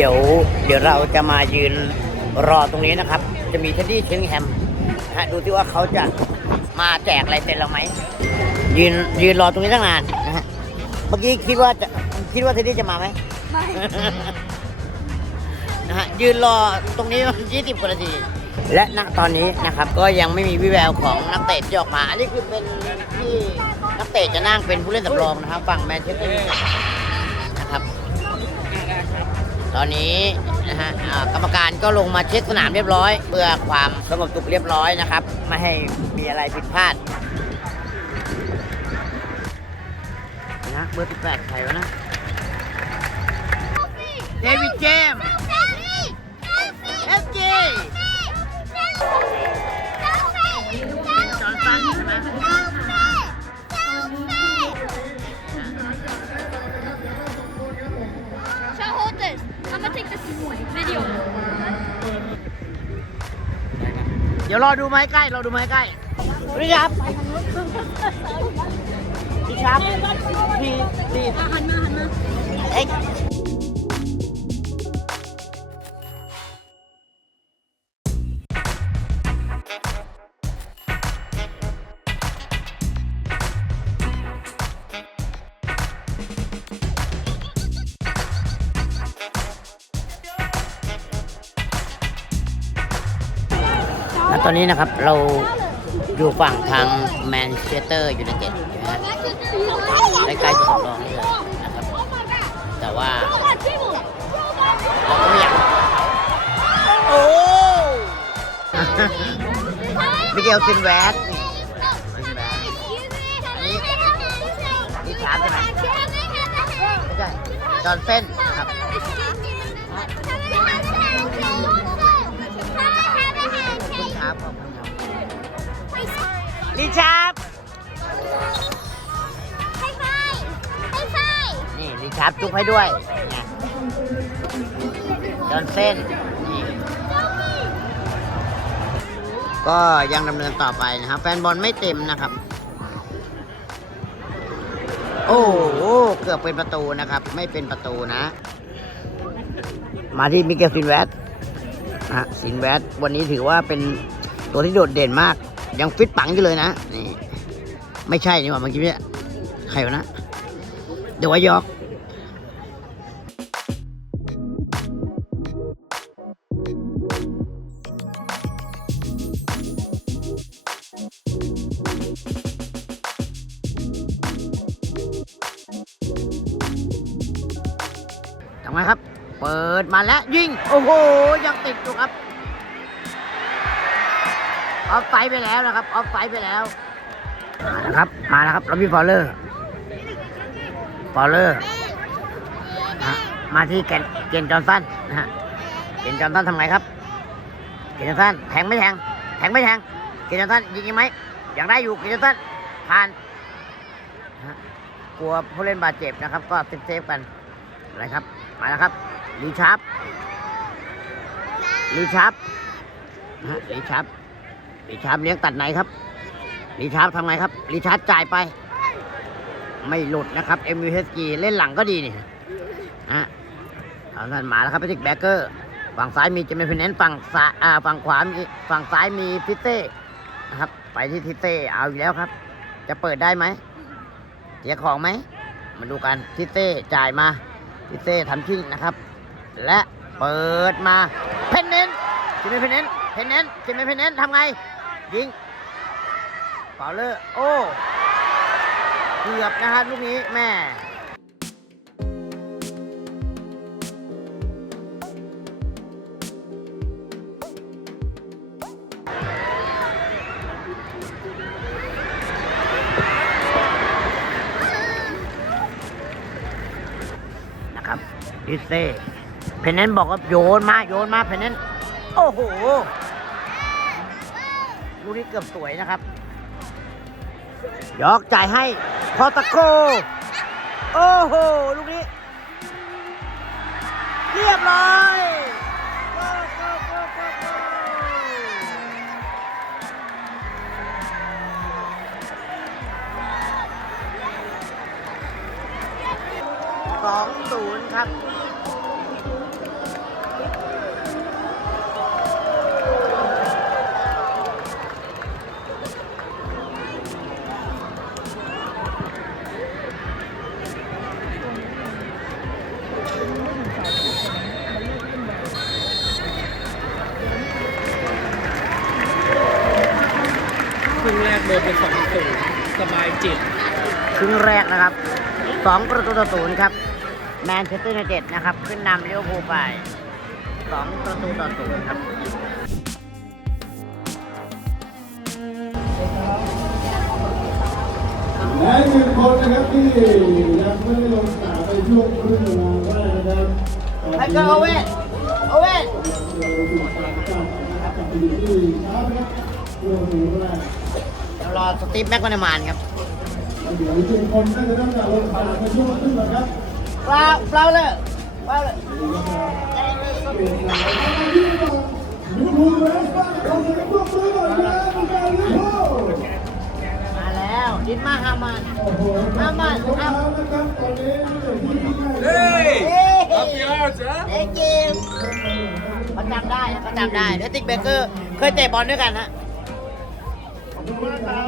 เดี๋ยวเดี๋ยวเราจะมายืนรอตรงนี้นะครับ จะมีเทดดี้เชงแฮมนะฮะดูที่ว่าเขาจะมาแจกอะไรเสร็จเราไหมยืนยืนรอตรงนี้ตั้งนานนะฮะเมื่อกี้คิดว่าจะคิดว่าเทดดี้จะมาไหมไม่นะฮะยืนรอตรงนี้20กว่านาทีและณตอนนี้นะครับก็ยังไม่มีวิแววของนักเตะที่ออกมา อันนี้คือเป็นที่นักเตะจะนั่งเป็นผู้เล่นสำรองนะครับฝั่งแมนเชสเตอร์ ตอนนี้นะฮะกรรมการก็ลงมาเช็คสนามเรียบร้อยเพื่อความสงบสุขเรียบร้อยนะครับ ไม่ให้มีอะไรผิดพลาดนะเบอร์18ใครวะนะเดวิดเจมส์ เดี๋ยวรอดูไม้ใกล้รอดูไม้ใกล้พี่ครับพี่ครับพี่พี่หันมาหันมา ตอนนี้นะครับเราอยู่ฝั่งทางแมนเชสเตอร์ยูไนเต็ดนะฮะใกล้ๆจะสำรองนี่เลยนะครับ แต่ว่าเราก็ไม่อยากโอ้มิเกลซินแวดนี่ชาร์จใช่ไหมไม่ใช่จอห์นเซนครับครับ ลิชาร์ดนี่ลิชาร์ดจุ๊บให้ด้วยนะจอห์นเซนนี่ก็ยังดำเนินต่อไปนะครับ แฟนบอลไม่เต็มนะครับ โอ้โหเกือบเป็นประตูนะครับ ไม่เป็นประตูนะ มาที่มิเกลซินแวดฮะสินแวดวันนี้ถือว่าเป็นตัวที่โดดเด่นมาก ยังฟิตปังอยู่เลยนะนี่ไม่ใช่นี่หว่าเมื่อกี้เนี่ยใครวะนะเดี๋ยวว่ายอกทำไงครับ เปิดมาแล้วยิง โอ้โห ยังติดอยู่ครับ ออฟไฟไปแล้วนะครับ ออฟไฟไปแล้ว มาแล้วครับ มาแล้วครับล็อบบี้ฟอลเลอร์ฟอลเลอร์มาที่เกนเกนจอนสันนะฮะ เกนจอนสันทำไงครับ เกนจอนสันแทงไม่แทง แทงไม่แทง เกนจอนสันยิงยังไหมยังได้อยู่ เกนจอนสันผ่านฮะกลัวผู้เล่นบาดเจ็บนะครับ ก็เซฟเซฟกันอะไรครับ มาแล้วครับลีชาร์ปลีชาร์ปนะฮะลีชาร์ป ลีชาร์ปเลี้ยงตัดไหนครับลีชาร์ปทำไงครับลีชาร์ปจ่ายไป ไม่หลุดนะครับ MUHG เล่นหลังก็ดีนี่ฮะเอาท่านมาแล้วครับไปทิกแบกเกอร์ฝั่งซ้ายมีเจมส์เพนแนนฝั่งซ้ายอ่าฝั่งขวามีฝั่งซ้ายมีทิเต้นะครับ ไปที่ทิเต้เอาอีกแล้วครับ จะเปิดได้ไหมเสียของไหมมาดูกันทิเต้จ่ายมาทิเต้ทำชิ่งนะครับ และเปิดมาเพนเน้นจิมมี่เพนเน้นเพนเน้นจิมมี่เพนเน้นทำไง ยิงเปาเลอร์โอ้เกือบนะครับลูกนี้แม่นะครับดิเซ่เพนเนนบอกว่าโยนมา โยนมาเพนเนนโอ้โห ลูกนี้เกือบสวยนะครับยอกจ่ายให้พอตะโก โอ้โห ลูกนี้ เรียบร้อยสองศูนย์ครับ สองศูนย์สบายจิตครึ่งแรกนะครับสองประตูต่อศูนย์ครับแมนเชสเตอร์ยูไนเต็ดนะครับ ขึ้นนำลิเวอร์พูลไปสองประตูต่อศูนย์ครับและหนึ่งคนนะครับที่ยังไม่ได้ลงสนามในช่วงครึ่งเวลาแรกนะครับไมเคิลโอเว่นโอเว่นเราอยู่ตามการนะครับกับไปอยู่ที่ช้านะครับช่วงครึ่งแรกเดี๋ยวรอ สตีฟแม็กคอนเนมานครับเดี๋ยวเจ็ดคนน่าจะต้องการลงสนามในช่วงครึ่งนะครับฟลาวฟลาวเลอร์ฟลาวเลอร์ลิเวอร์พูลเวสต์เราจะพวกมือก่อนนะในการลิเวอร์พูลมาแล้วดินมาฮามันโอ้โหครับรองเท้านะครับตอนนี้อยู่ที่ที่ง่ายเลยเฮ้ยเอ้ยจิมเขาจำได้นะเขาจำได้เดติกเบเกอร์เคยเตะบอลด้วยกันนะขอบคุณมากครับ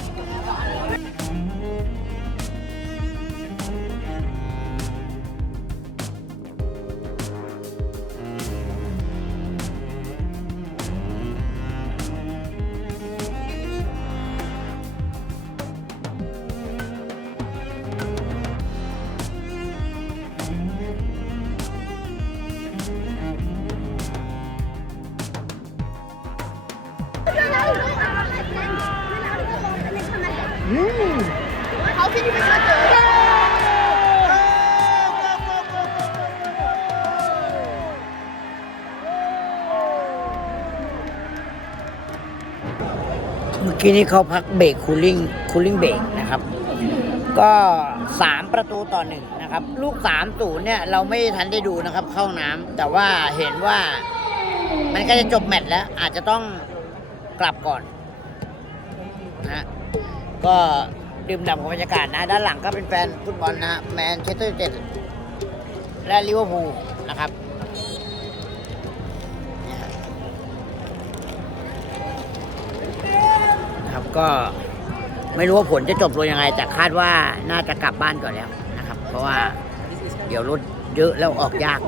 How can you miss that goal? เมื่อกี้นี้เขาพักเบรกคูลิ่งคูลิ่งเบรกนะครับ ก็ 3 ประตูต่อหนึ่งนะครับ ลูก3ศูนย์เนี่ยเราไม่ทันได้ดูนะครับ เข้าน้ำแต่ว่าเห็นว่ามันก็จะจบแมตช์แล้ว อาจจะต้องกลับก่อนนะ ก็ดื่มด่ำกับบรรยากาศนะ ด้านหลังก็เป็นแฟนฟุตบอลนะแมนเชสเตอร์ยูไนเต็ดและลิเวอร์พูลนะครับครับก็ไม่รู้ว่าผลจะจบลงยังไง แต่คาดว่าน่าจะกลับบ้านก่อนแล้วนะครับ เพราะว่าเดี๋ยวรถเยอะแล้วออกยาก